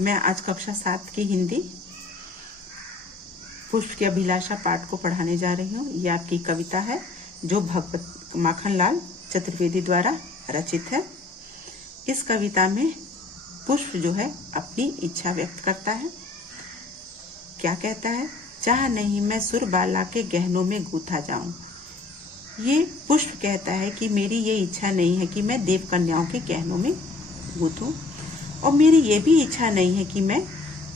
मैं आज कक्षा 7 की हिंदी पुष्प की अभिलाषा पाठ को पढ़ाने जा रही हूँ। ये आपकी कविता है जो भगवत माखनलाल चतुर्वेदी द्वारा रचित है। इस कविता में पुष्प जो है अपनी इच्छा व्यक्त करता है। क्या कहता है? चाह नहीं मैं सुरबाला के गहनों में गूथा जाऊं। ये पुष्प कहता है कि मेरी ये इच्छा नहीं है कि मैं देव कन्याओं के गहनों में गूथूं, और मेरी ये भी इच्छा नहीं है कि मैं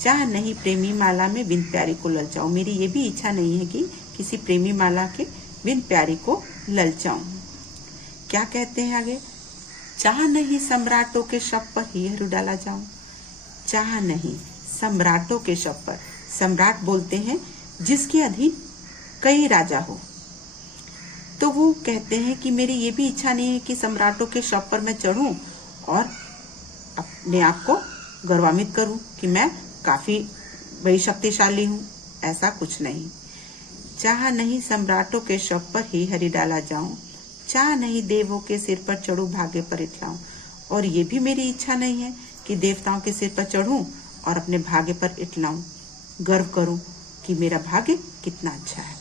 चाह नहीं प्रेमी माला में बिन प्यारी को ललचाऊं। मेरी ये भी इच्छा नहीं है कि किसी प्रेमी माला के बिन प्यारी को ललचाऊं। क्या कहते हैं आगे? चाह नहीं सम्राटों के शव पर हीहरू डाला जाऊं। चाह नहीं सम्राटों के शव पर, सम्राट बोलते हैं जिसके अधीन कई राजा हो। तो वो कहते हैं कि मेरी ये भी इच्छा नहीं है कि सम्राटों के शव पर मैं चढ़ूं और अपने आप को गौरवान्वित करूं कि मैं काफी बड़ी शक्तिशाली हूं। ऐसा कुछ नहीं। चाह नहीं सम्राटों के शव पर ही हरि डाला जाऊं। चाह नहीं देवों के सिर पर चढ़ूं भाग्य पर इठलाऊं। और ये भी मेरी इच्छा नहीं है कि देवताओं के सिर पर चढ़ूं और अपने भाग्य पर इठलाऊं, गर्व करूं कि मेरा भाग्य कितना अच्छा है।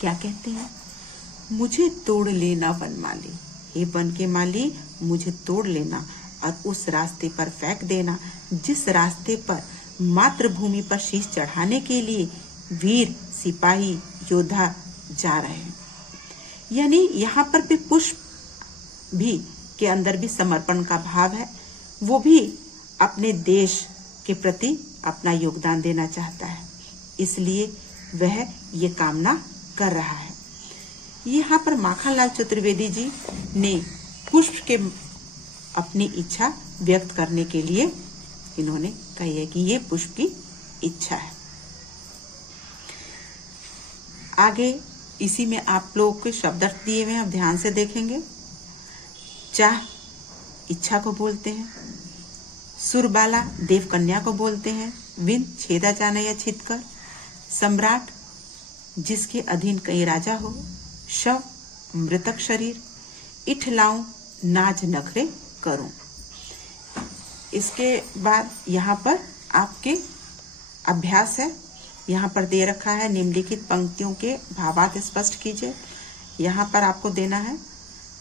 क्या कहते हैं? मुझे तोड़ लेना वनमाली, हे वन के माली मुझे तोड़ लेना और उस रास्ते पर फेंक देना जिस रास्ते पर मातृभूमि पर शीश चढ़ाने के लिए वीर सिपाही योद्धा जा रहे हैं। यानी यहाँ पर भी पुष्प भी के अंदर भी समर्पण का भाव है। वो भी अपने देश के प्रति अपना योगदान देना चाहता है, इसलिए वह ये कामना कर रहा है। यहाँ पर माखनलाल चतुर्वेदी जी ने पुष्प के अपनी इच्छा व्यक्त करने के लिए इन्होंने कही है कि ये पुष्प की इच्छा है। आगे इसी में आप लोगों के शब्दार्थ दिए हुए हैं, आप ध्यान से देखेंगे। चाह इच्छा को बोलते हैं, सुरबाला देव कन्या को बोलते हैं, विन छेदा जाना या छिदकर, सम्राट जिसके अधीन कई राजा हो, शव मृतक शरीर, इठलाऊं नाज नखरे करूं। इसके बाद यहाँ पर आपके अभ्यास है। यहाँ पर दे रखा है निम्नलिखित पंक्तियों के भावार्थ स्पष्ट कीजिए। यहाँ पर आपको देना है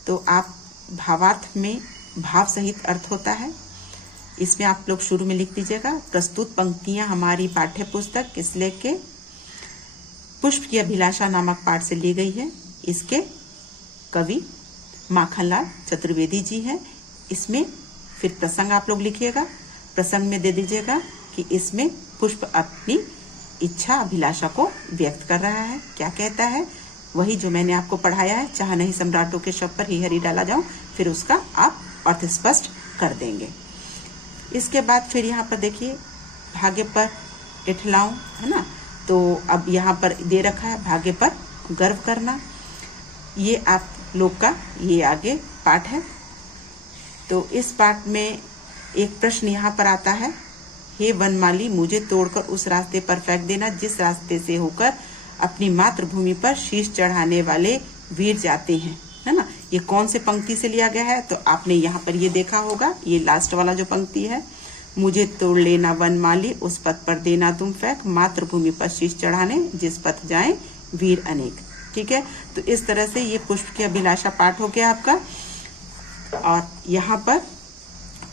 तो आप भावार्थ में भाव सहित अर्थ होता है, इसमें आप लोग शुरू में लिख दीजिएगा। प्रस्तुत पंक्तियां हमारी पाठ्य पुस्तक इसलिए के पुष्प की अभिलाषा नामक पाठ से ली गई है। इसके कवि माखनलाल चतुर्वेदी जी हैं। इसमें फिर प्रसंग आप लोग लिखिएगा, प्रसंग में दे दीजिएगा कि इसमें पुष्प अपनी इच्छा अभिलाषा को व्यक्त कर रहा है। क्या कहता है? वही जो मैंने आपको पढ़ाया है, चाह नहीं सम्राटों के शव पर ही हरि डाला जाऊं, फिर उसका आप अर्थ स्पष्ट कर देंगे। इसके बाद फिर यहाँ पर देखिए भाग्य पर इठलाऊं, है ना। तो अब यहाँ पर दे रखा है भाग्य पर गर्व करना। ये आप लोग का ये आगे पाठ है। तो इस पाठ में एक प्रश्न यहाँ पर आता है, हे वनमाली मुझे तोड़कर उस रास्ते पर फेंक देना जिस रास्ते से होकर अपनी मातृभूमि पर शीश चढ़ाने वाले वीर जाते हैं, है ना। ये कौन से पंक्ति से लिया गया है? तो आपने यहाँ पर ये देखा होगा, ये लास्ट वाला जो पंक्ति है, मुझे तोड़ लेना वनमाली उस पथ पर देना तुम फेंक मातृभूमि पर शीश चढ़ाने जिस पथ जाए वीर अनेक। ठीक है, तो इस तरह से ये पुष्प की अभिलाषा पाठ हो गया आपका। और यहाँ पर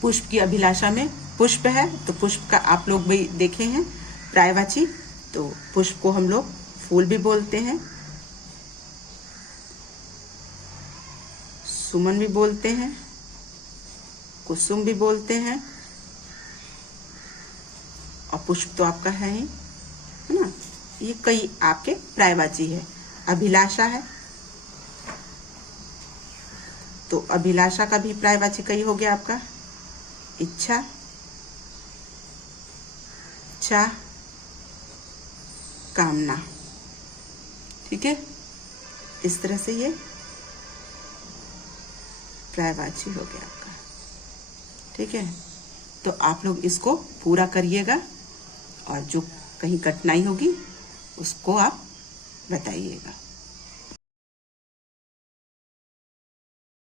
पुष्प की अभिलाषा में पुष्प है तो पुष्प का आप लोग भी देखे हैं पर्यायवाची। तो पुष्प को हम लोग फूल भी बोलते हैं, सुमन भी बोलते हैं, कुसुम भी बोलते हैं, और पुष्प तो आपका है ही, है ना। ये कई आपके पर्यायवाची है। अभिलाषा है तो अभिलाषा का भी पर्यायवाची कई हो गया आपका इच्छा, चाह, कामना। ठीक है, इस तरह से ये पर्यायवाची हो गया आपका। ठीक है, तो आप लोग इसको पूरा करिएगा और जो कहीं कठिनाई होगी उसको आप बताइएगा।